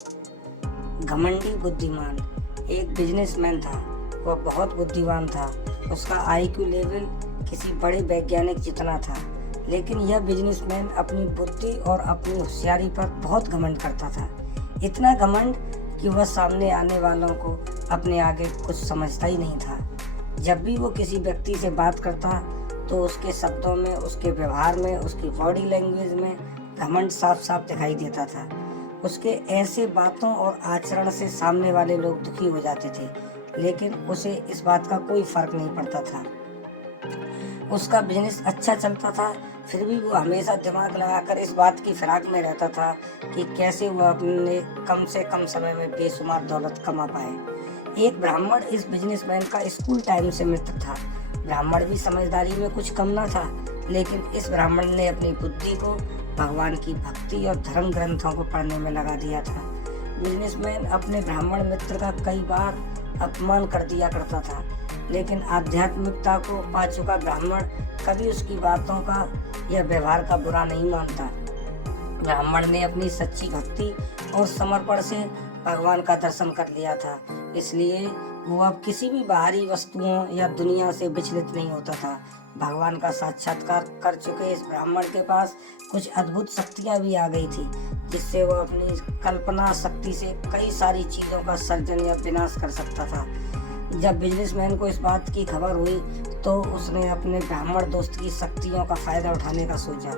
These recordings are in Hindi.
घमंडी बुद्धिमान। एक बिजनेसमैन था। वह बहुत बुद्धिमान था। उसका आईक्यू लेवल किसी बड़े वैज्ञानिक जितना था, लेकिन यह बिजनेसमैन अपनी बुद्धि और अपनी होशियारी पर बहुत घमंड करता था। इतना घमंड कि वह सामने आने वालों को अपने आगे कुछ समझता ही नहीं था। जब भी वो किसी व्यक्ति से बात करता तो उसके शब्दों में, उसके व्यवहार में, उसकी बॉडी लैंग्वेज में घमंड साफ साफ दिखाई देता था। उसके ऐसे बातों और आचरण से सामने वाले लोग दुखी हो जाते थे, लेकिन उसे इस बात का कोई फर्क नहीं पड़ता था। उसका बिजनेस अच्छा चलता था, फिर भी वो हमेशा दिमाग लगाकर इस बात की फिराक में रहता था कि कैसे वह अपने कम से कम समय में बेशुमार दौलत कमा पाए। एक ब्राह्मण इस बिजनेसमैन का स्कूल टाइम से मित्र था। ब्राह्मण भी समझदारी में कुछ कम ना था, लेकिन इस ब्राह्मण ने अपनी बुद्धि को भगवान की भक्ति और धर्म ग्रंथों को पढ़ने में लगा दिया था। बिजनेसमैन अपने ब्राह्मण मित्र का कई बार अपमान कर दिया करता था, लेकिन आध्यात्मिकता को पा चुका ब्राह्मण कभी उसकी बातों का या व्यवहार का बुरा नहीं मानता। ब्राह्मण ने अपनी सच्ची भक्ति और समर्पण से भगवान का दर्शन कर लिया था, इसलिए वो अब किसी भी बाहरी वस्तुओं या दुनिया से विचलित नहीं होता था। भगवान का साक्षात्कार कर चुके इस ब्राह्मण के पास कुछ अद्भुत शक्तियाँ भी आ गई थी, जिससे वो अपनी कल्पना शक्ति से कई सारी चीज़ों का सर्जन या विनाश कर सकता था। जब बिजनेसमैन को इस बात की खबर हुई तो उसने अपने ब्राह्मण दोस्त की शक्तियों का फायदा उठाने का सोचा।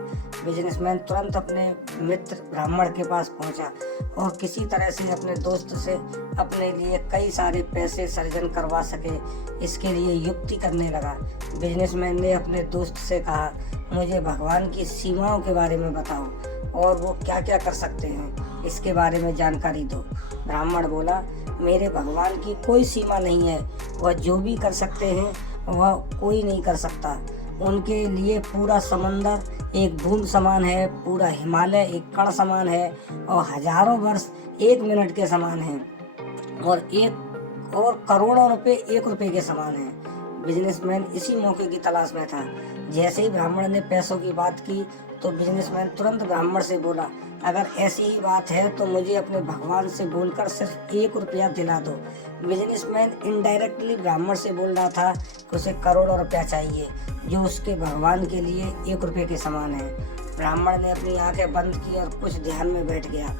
बिजनेसमैन तुरंत अपने मित्र ब्राह्मण के पास पहुंचा और किसी तरह से अपने दोस्त से अपने लिए कई सारे पैसे सर्जन करवा सके, इसके लिए युक्ति करने लगा। बिजनेसमैन ने अपने दोस्त से कहा, मुझे भगवान की सीमाओं के बारे में बताओ और वो क्या क्या कर सकते हैं, इसके बारे में जानकारी दो। ब्राह्मण बोला, मेरे भगवान की कोई सीमा नहीं है, वह जो भी कर सकते हैं वह कोई नहीं कर सकता। उनके लिए पूरा समंदर एक बूंद समान है, पूरा हिमालय एक कण समान है और हजारों वर्ष एक मिनट के समान है और करोड़ों रुपए एक रुपए के समान है। बिजनेसमैन इसी मौके की तलाश में था। जैसे ही ब्राह्मण ने पैसों की बात की तो बिजनेसमैन तुरंत ब्राह्मण से बोला, अगर ऐसी ही बात है तो मुझे अपने भगवान से बोलकर सिर्फ 1 रुपया दिला दो। बिजनेसमैन इनडायरेक्टली ब्राह्मण से बोल रहा था कि उसे करोड़ों रुपया चाहिए, जो उसके भगवान के लिए 1 रुपये के समान है। ब्राह्मण ने अपनी आंखें बंद की और कुछ ध्यान में बैठ गया।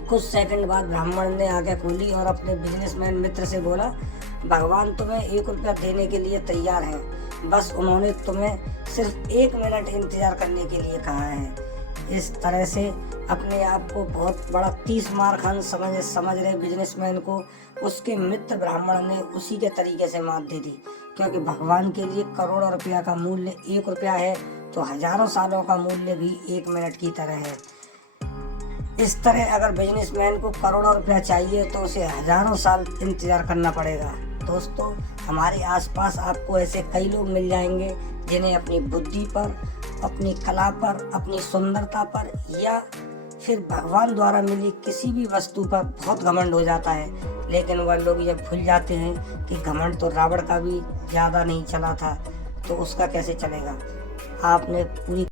कुछ सेकंड बाद ब्राह्मण ने आंखें खोली और अपने बिजनेसमैन मित्र से बोला, भगवान तुम्हें 1 रुपया देने के लिए तैयार हैं, बस उन्होंने तुम्हें सिर्फ 1 मिनट इंतजार करने के लिए कहा है। इस तरह से अपने आप को बहुत बड़ा 30 मार खान समझ रहे बिजनेसमैन को उसके मित्र ब्राह्मण ने उसी के तरीके से मात दे दी, क्योंकि भगवान के लिए करोड़ों रुपया का मूल्य 1 रुपया है तो हजारों सालों का मूल्य भी 1 मिनट की तरह है। इस तरह अगर बिजनेसमैन को करोड़ों रुपया चाहिए तो उसे हजारों साल इंतजार करना पड़ेगा। दोस्तों, हमारे आसपास आपको ऐसे कई लोग मिल जाएंगे जिन्हें अपनी बुद्धि पर, अपनी कला पर, अपनी सुंदरता पर या फिर भगवान द्वारा मिली किसी भी वस्तु पर बहुत घमंड हो जाता है, लेकिन वह लोग ये भूल जाते हैं कि घमंड तो रावण का भी ज़्यादा नहीं चला था, तो उसका कैसे चलेगा। आपने पूरी